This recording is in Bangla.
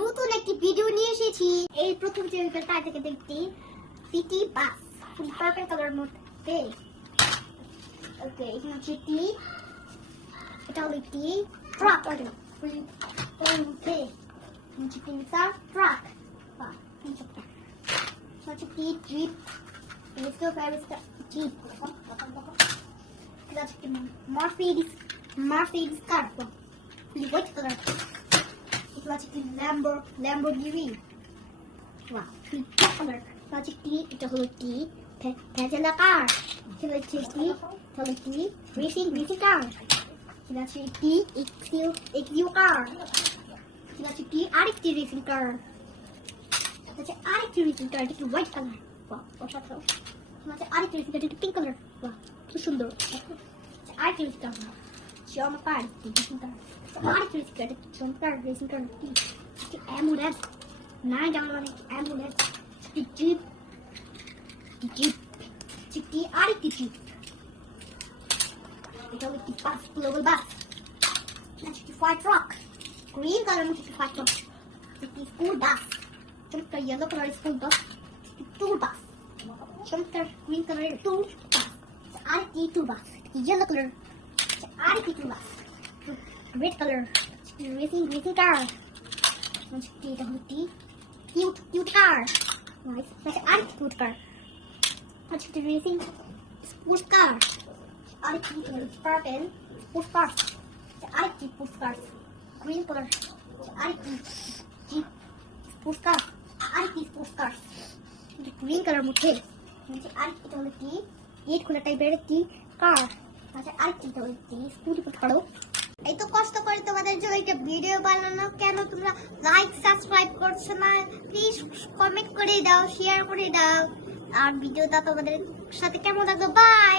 নতুন একটি ভিডিও নিয়ে এসেছি। এই প্রথম যে তাই থেকে দেখছি সিটি বাস ফুল পার্পল কালার মধ্যে। ওকে, এখানে হচ্ছে টি, এটা হলো টি ট্রাক ফুল মধ্যে হচ্ছে তিনটা ট্রাক বা তিনটা হচ্ছে টি জিপ, এসো প্যারিসটা জিপ, এটা হচ্ছে Mercedes car full white colour. Lamborghini. Wow, color. Logic T, এটা হলো T, Tesla car. এটা হচ্ছে T, এটা হলো T, racing car. এটা হচ্ছে T, XU car. এটা হচ্ছে T, আরেকটি racing car. এটা হচ্ছে আরেকটি racing car, এটা কি white color. Wow, অসাধারণ। এটা হচ্ছে আরেকটি racing car, এটা pink color. Wow, খুব সুন্দর। আরেকটি racing car. চমৎকার racing car. আরেকটি racing car, এটা চমৎকার racing car. Ambulance, 911 ambulance, jeep, আরেকটি jeep. এটা হলো বাস, গ্লোবাল বাস। একটি ফায়ার ট্রাক, গ্রিন কালার মধ্যে ফায়ার ট্রাক। একটি স্কুল বাস, চমৎকার ইয়েলো কালারের স্কুল বাস। ট্যুর বাস, চমৎকার গ্রিন কালারের ট্যুর বাস। আরেকটি ট্যুর বাস, ইয়েলো কালার। আরেকটি ট্যুর বাস, রেড কালার, রেসিং কার। এটা হলো টি, কিউট কার। নাইস, এটা আরেকটি কিউট কার। আচ্ছা, এটা রেসিং স্পোর্টস কার। আরেকটি হলো পার্পল স্পোর্টস কার। আরেকটি স্পোর্টস কার, গ্রিন কালার। আরেকটি জিপ স্পোর্টস কার। আরেকটি স্পোর্টস কার, গ্রিন কালার মধ্যে। আরেকটি হলো টি, গেট খোলা টাইপের একটি কার। আচ্ছা, আরেকটি হলো টি, স্কুটি ধরো। এই তো কষ্ট করে তোমাদের জন্য একটা ভিডিও বানানো, কেন তোমরা লাইক সাবস্ক্রাইব করছো না? প্লিজ কমেন্ট করে দাও, শেয়ার করে দাও। আর ভিডিওটা তোমাদের সাথে কেমন লাগলো? বাই।